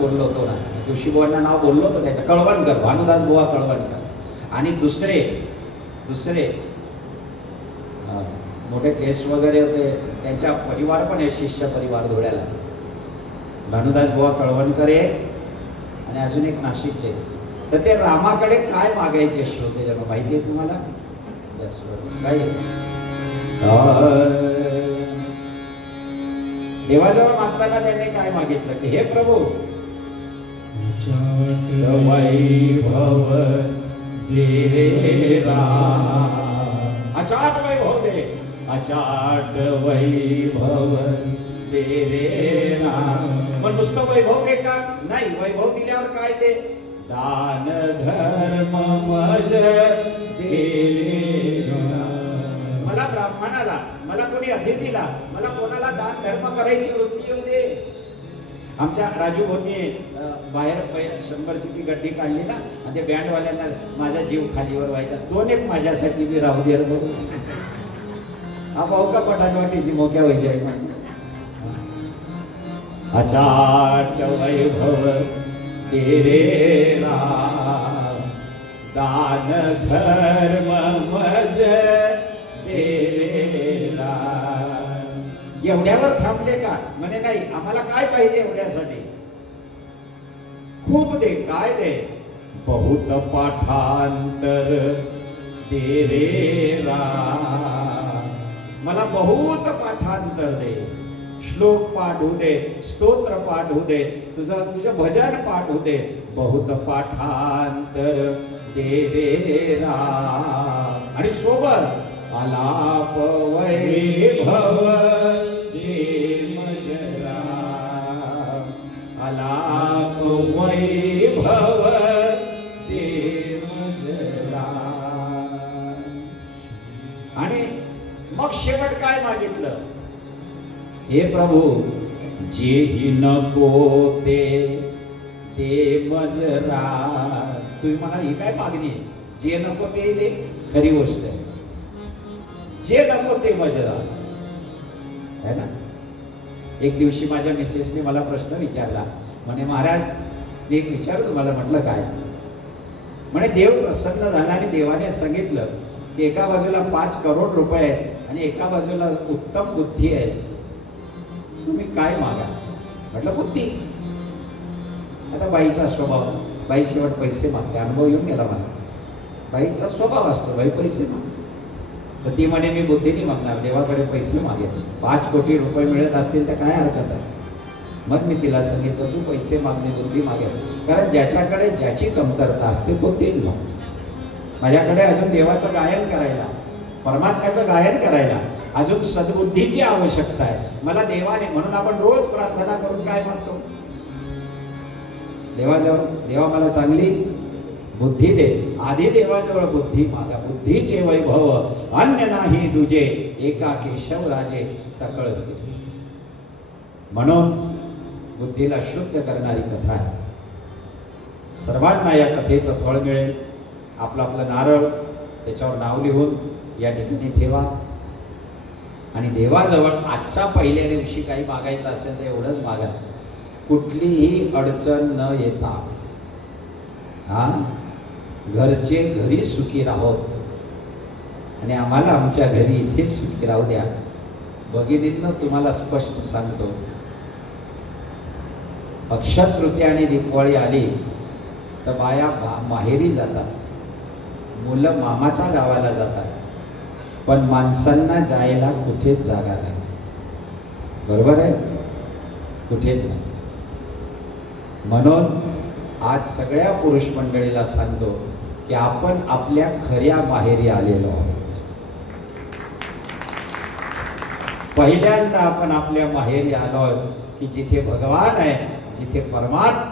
बोललो होतो ना, जोशीबुवांना नाव बोललो होतो त्याच्या, कळवणकर, भानुदास बुवा कळवणकर. आणि दुसरे मोठे केस वगैरे होते, त्यांच्या परिवार पण आहे, शिष्य परिवार धुळ्याला. भानुदास बुवा कळवणकर आहे आणि अजून एक नाशिकचे. तर ते रामाकडे काय मागायचे श्रोते जण माहिती आहे तुम्हाला? काय देवाजवळ मागताना त्यांनी काय मागितलं की हे प्रभू, वैभव दे रे राम, अचाट वैभव दे, अचाट वैभव दे रे राम. मग नुसतं वैभव दे का? नाही, वैभव दिल्यावर काय दे? दान धर्म मज दे रे राम. मला ब्राह्मणाला, मला कोणी अतिथीला, मला कोणाला दान धर्म करायची वृत्ती येऊ दे. आमच्या राजू भाऊनी बाहेर 100ची ती गड्डी काढली ना, आणि ते बँडवाल्यांना माझा जीव खालीवर व्हायचा. 2 एक माझ्यासाठी मी राहू दे. हा भाऊ का पटाच वाटी मोक्या व्हायची. अचाट वैभव दे रे राम, दान धर्म मज दे रे राम. एवढ्यावर थांबले का? म्हणे नाही, आम्हाला काय पाहिजे एवढ्यासाठी? खूप दे. काय दे? बहुत पाठांतर दे रे राम. मला बहुत पाठांतर दे. श्लोक पाठ होऊ दे, स्तोत्र पाठ होऊ दे, तुझं भजन पाठ होऊ दे. बहुत पाठांतर दे रे राम. आणि सोबत आलाप वैभव दे मज राम, आलाप वैभव दे मज राम. आणि मग शेवट काय मागितलं? हे प्रभू, जेही नको ते दे मज राम. तुम्ही म्हणा ही काय मागणी आहे? जे नको ते दे. खरी गोष्ट आहे, जे नको ते मज राम है ना. एक दिवशी माझ्या मिसेसने मला प्रश्न विचारला. म्हणे महाराज, मी एक विचार तुम्हाला. म्हटलं काय? म्हणे देव प्रसन्न झाला आणि देवाने सांगितलं की एका बाजूला 5 करोड रुपये आहेत आणि एका बाजूला उत्तम बुद्धी आहे, तुम्ही काय मागा? म्हटलं बुद्धी. आता बाईचा स्वभाव, बाई शेवट पैसे मागते. अनुभव येऊन गेला मला. बाईचा स्वभाव असतो, बाई पैसे मागते. तर ती म्हणे मी बुद्धी नाही मागणार, देवाकडे पैसे मागेल. 5 कोटी रुपये मिळत असतील तर काय हरकत आहे? मग मी तिला सांगितलं तू पैसे मागणे, बुद्धी मागेल. कारण ज्याच्याकडे ज्याची कमतरता असते तो तेल मागतो. माझ्याकडे अजून देवाचं गायन करायला, परमात्म्याचं गायन करायला अजून सद्बुद्धीची आवश्यकता आहे. मला देवाने, म्हणून आपण रोज प्रार्थना करून काय मागतो? देवाजवळ, देवा मला चांगली बुद्धी दे. आधी देवाजवळ बुद्धी मागा. बुद्धीचे वैभव अन्य नाही दुजे, एका केशव राजे सकळ सिद्धी. म्हणून बुद्धीला शुद्ध करणारी कथा आहे. सर्वांना या कथेचं फळ मिळेल. आपलं आपलं नारळ त्याच्यावर नाव लिहून या ठिकाणी ठेवा. आणि देवाजवळ आजच्या पहिल्या दिवशी काही मागायचं असेल तर एवढंच मागा, कुठलीही अडचण न येता घरचे घरी सुखी राहोत आणि आम्हाला आमच्या घरी इथे सुखी राहू द्या. भगिनींनो, तुम्हाला स्पष्ट सांगतो, अक्षय तृतीया आणि दीपावली आली तर बाया माहेरी जातात, मुलं मामाच्या गावाला जातात, पण माणसांना जायला कुठेच जागा नाही. बरोबर आहे? कुठेच नाही. म्हणून आज सगळ्या पुरुष मंडळीला सांगतो की आपण आपल्या खऱ्या माहेरी आलेलो आहोत. पहिल्यांदा आपण आपल्या माहेरी आलो आहोत की जिथे भगवान आहे, जिथे परमात्मा